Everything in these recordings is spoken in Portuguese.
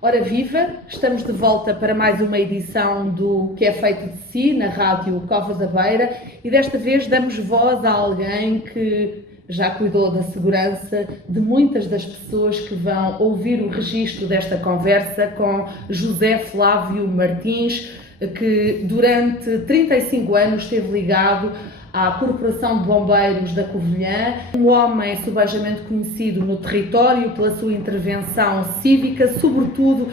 Ora viva, estamos de volta para mais uma edição do Que é Feito de Si, na rádio Covas da Beira, e desta vez damos voz a alguém que já cuidou da segurança de muitas das pessoas que vão ouvir o registro desta conversa com José Flávio Martins, que durante 35 anos esteve ligado à Corporação de Bombeiros da Covilhã, um homem subejamente conhecido no território pela sua intervenção cívica, sobretudo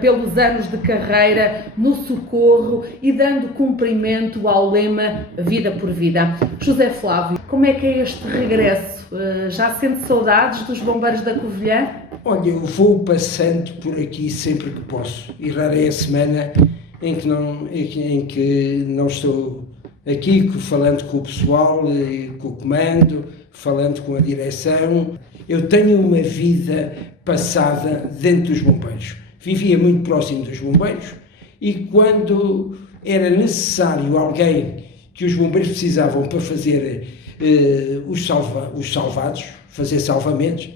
pelos anos de carreira no socorro e dando cumprimento ao lema Vida por Vida. José Flávio, como é que é este regresso? Já sente saudades dos bombeiros da Covilhã? Olha, eu vou passando por aqui sempre que posso, e rara é a semana em que não estou aqui falando com o pessoal, com o comando, falando com a direção. Eu tenho uma vida passada dentro dos bombeiros. Vivia muito próximo dos bombeiros e quando era necessário alguém que os bombeiros precisavam para fazer os salvados, fazer salvamentos,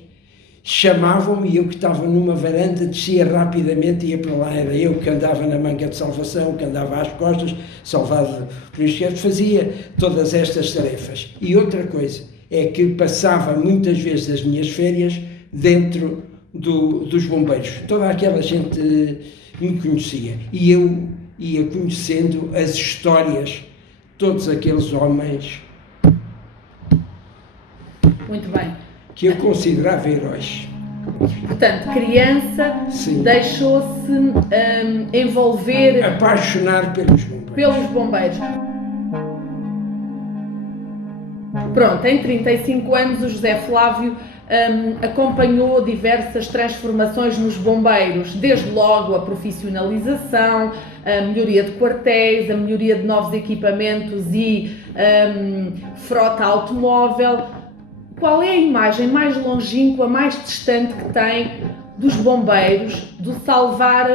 chamavam-me e eu que estava numa varanda descia rapidamente e ia para lá. Era eu que andava na manga de salvação, que andava às costas, salvado por isto, fazia todas estas tarefas. E outra coisa é que passava muitas vezes as minhas férias dentro dos bombeiros. Toda aquela gente me conhecia e eu ia conhecendo as histórias, todos aqueles homens. Muito bem. Que eu considerava heróis. Portanto, criança, deixou-se envolver... Apaixonar pelos bombeiros. Pronto, em 35 anos o José Flávio acompanhou diversas transformações nos bombeiros, desde logo a profissionalização, a melhoria de quartéis, a melhoria de novos equipamentos e frota automóvel. Qual é a imagem mais longínqua, mais distante que tem dos bombeiros, do salvar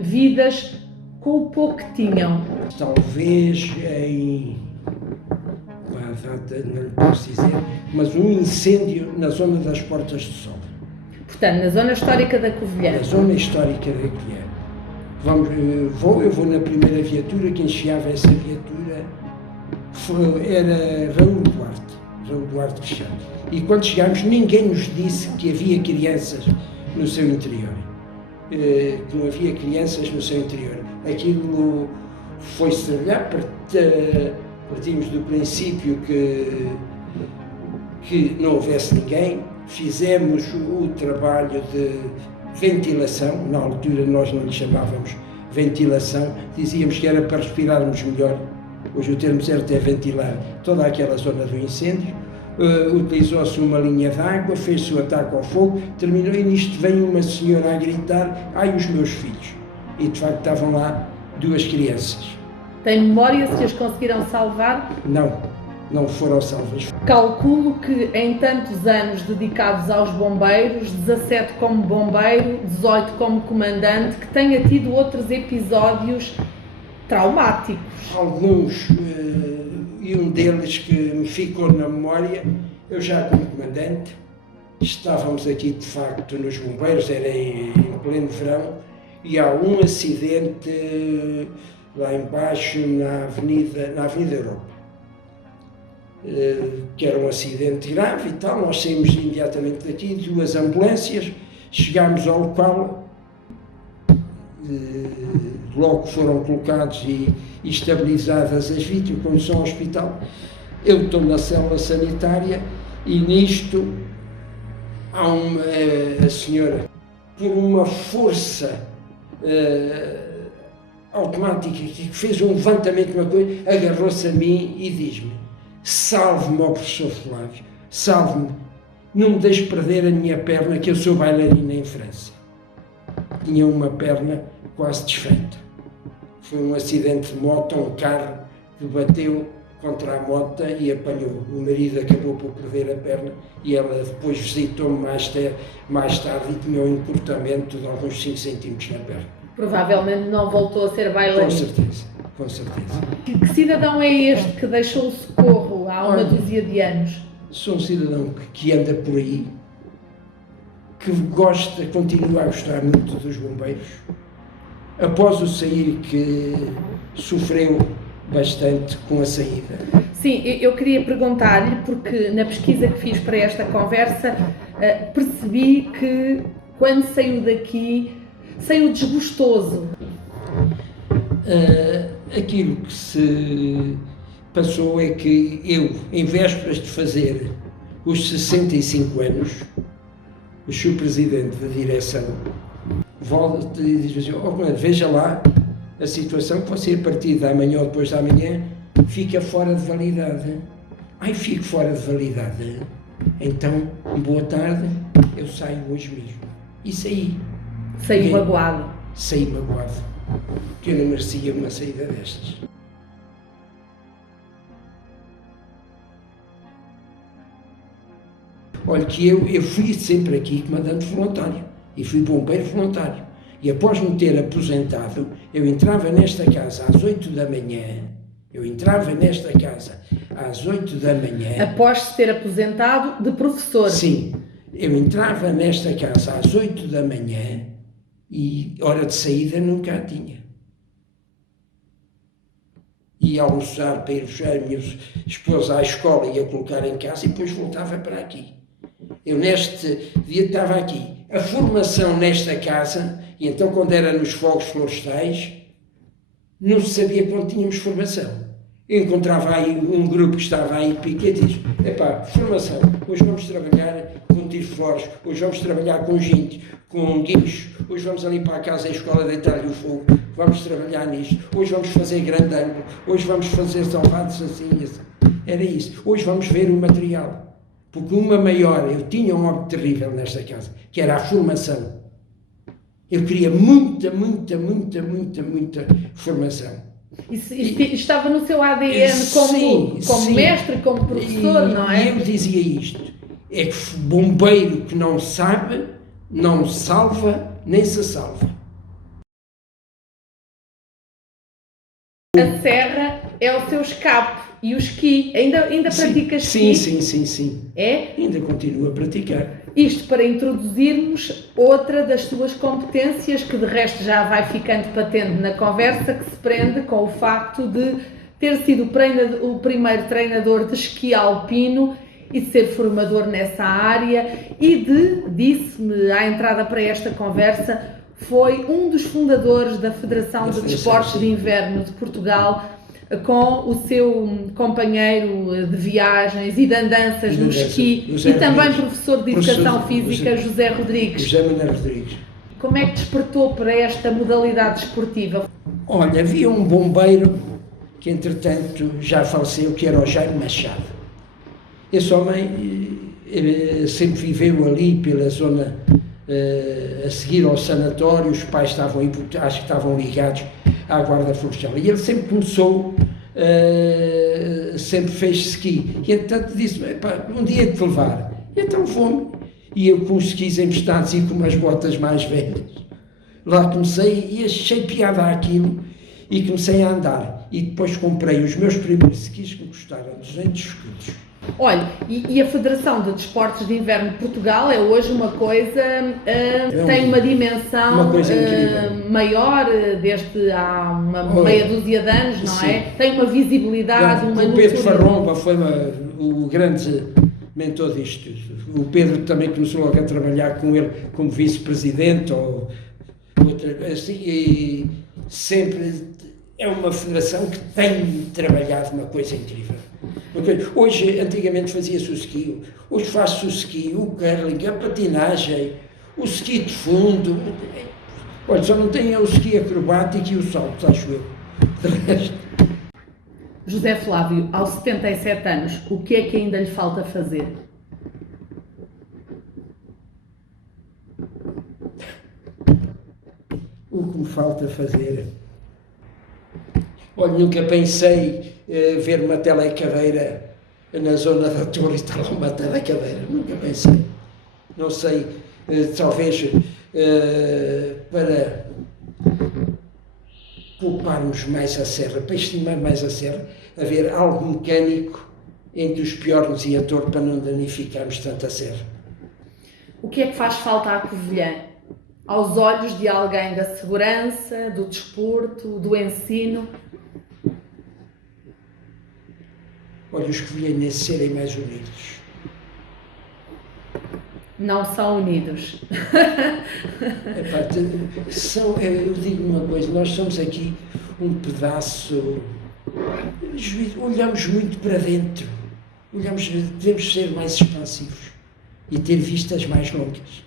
vidas com o pouco que tinham? Talvez a data não lhe posso dizer, mas um incêndio na zona das Portas do Sol. Portanto, na zona histórica da Covilhã. Na zona histórica da Covilhã. Eu vou na primeira viatura, quem chegava a essa viatura era Raul Duarte Cristiano. E quando chegámos, ninguém nos disse que havia crianças no seu interior. Que não havia crianças no seu interior. Aquilo foi-se trabalhar, partimos do princípio que não houvesse ninguém, fizemos o trabalho de ventilação, na altura nós não lhe chamávamos ventilação, dizíamos que era para respirarmos melhor. Hoje o termo certo é ventilar toda aquela zona do incêndio. Utilizou-se uma linha de água, fez-se o ataque ao fogo, terminou e nisto vem uma senhora a gritar: ai, os meus filhos! E de facto estavam lá duas crianças. Tem memória se as conseguiram salvar? Não foram salvas. Calculo que em tantos anos dedicados aos bombeiros, 17 como bombeiro, 18 como comandante, que tenha tido outros episódios traumáticos. Alguns, e um deles que me ficou na memória, eu já como comandante, estávamos aqui de facto nos bombeiros, era em pleno verão, e há um acidente lá embaixo na Avenida Europa, que era um acidente grave e tal. Nós saímos imediatamente daqui, duas ambulâncias, chegámos ao local, logo foram colocados e estabilizadas as vítimas, condução ao hospital. Eu estou na célula sanitária e nisto há a senhora, por uma força automática, que fez um levantamento de uma coisa, agarrou-se a mim e diz-me: salve-me, ó professor Flávio, salve-me, não me deixe perder a minha perna, que eu sou bailarina em França. Tinha uma perna quase desfeita. Foi um acidente de moto, um carro que bateu contra a moto e apanhou. O marido acabou por perder a perna e ela depois visitou-me mais tarde e tinha um encurtamento de alguns 5 centímetros na perna. Provavelmente não voltou a ser bailarino. Com certeza. Que cidadão é este que deixou o socorro há uma dúzia de anos? Sou um cidadão que anda por aí, que continua a gostar muito dos bombeiros. Após o sair, que sofreu bastante com a saída. Sim, eu queria perguntar-lhe, porque na pesquisa que fiz para esta conversa, percebi que quando saiu daqui, saiu desgostoso. Aquilo que se passou é que eu, em vésperas de fazer os 65 anos, o Sr. Presidente da direção volta e diz assim: veja lá a situação que você, a partir da manhã ou depois da manhã, fica fora de validade. Ai, fico fora de validade. Então, boa tarde, eu saio hoje mesmo. E saí. Saiu magoado. Saí magoado. Que eu não merecia uma saída destas. Olha, que eu fui sempre aqui comandante voluntário e fui bombeiro voluntário. E após me ter aposentado, eu entrava nesta casa às 8 da manhã. Após se ter aposentado de professor? Sim. Eu entrava nesta casa às 8 da manhã e hora de saída nunca a tinha. Ia almoçar para ir buscar a minha esposa à escola e a colocar em casa e depois voltava para aqui. Eu neste dia estava aqui. A formação nesta casa, e então quando era nos fogos florestais, não se sabia quando tínhamos formação. Eu encontrava aí um grupo que estava aí piquete e diz: epá, formação, hoje vamos trabalhar com tiro de flores, hoje vamos trabalhar com gente, com guinchos, hoje vamos ali para a casa da escola deitar-lhe o fogo, vamos trabalhar nisto, hoje vamos fazer grande ângulo, hoje vamos fazer salvados assim e assim. Era isso. Hoje vamos ver o material. Porque uma maior, eu tinha um óbito terrível nesta casa, que era a formação. Eu queria muita formação. Isso estava no seu ADN como mestre, como professor, não é? E eu dizia isto, é que bombeiro que não sabe, não salva, nem se salva. A serra é o seu escape. E o esqui? Ainda pratica esqui? Sim. É? Ainda continuo a praticar. Isto para introduzirmos outra das suas competências, que de resto já vai ficando patente na conversa, que se prende com o facto de ter sido o primeiro treinador de esqui alpino e de ser formador nessa área e disse-me à entrada para esta conversa, foi um dos fundadores da Federação de Desportos de Inverno de Portugal, com o seu companheiro de viagens e de andanças no esqui e também professor de Educação Física, José Rodrigues. José Manuel Rodrigues. Como é que despertou para esta modalidade desportiva? Olha, havia um bombeiro que entretanto já faleceu, que era o Jaime Machado. Esse homem sempre viveu ali pela zona a seguir ao sanatório, os pais estavam aí, acho que estavam ligados à Guarda Florestal. E ele sempre começou, sempre fez ski. E entretanto disse-me: um dia de te levar. E então fomos. E eu com os skis emprestados e com umas botas mais velhas. Lá comecei e achei piada àquilo e comecei a andar. E depois comprei os meus primeiros skis que me custaram 200 escudos. Olha, e a Federação de Desportos de Inverno de Portugal é hoje uma coisa, tem uma dimensão maior, desde há uma meia dúzia de anos, não é? Tem uma visibilidade, uma notoriedade. O Pedro Farromba foi o grande mentor disto tudo. O Pedro também começou logo a trabalhar com ele como vice-presidente, ou assim, e sempre é uma federação que tem trabalhado uma coisa incrível. Hoje, antigamente fazia-se o ski, hoje faz-se o ski, o curling, a patinagem, o ski de fundo. Olha, só não tem o ski acrobático e o salto, acho eu. De resto. José Flávio, aos 77 anos, o que é que ainda lhe falta fazer? O que me falta fazer? Olha, nunca pensei ver uma telecadeira na zona da Torre, está lá uma telecadeira, nunca pensei. Não sei, talvez para pouparmos mais a serra, para estimar mais a serra, haver algo mecânico entre os piornos e a Torre para não danificarmos tanto a serra. O que é que faz falta à Covilhã? Aos olhos de alguém da segurança, do desporto, do ensino? Olha, os covilhanenses serem mais unidos. Não são unidos. Epá, eu digo uma coisa, nós somos aqui um pedaço, olhamos muito para dentro, devemos ser mais expansivos e ter vistas mais longas.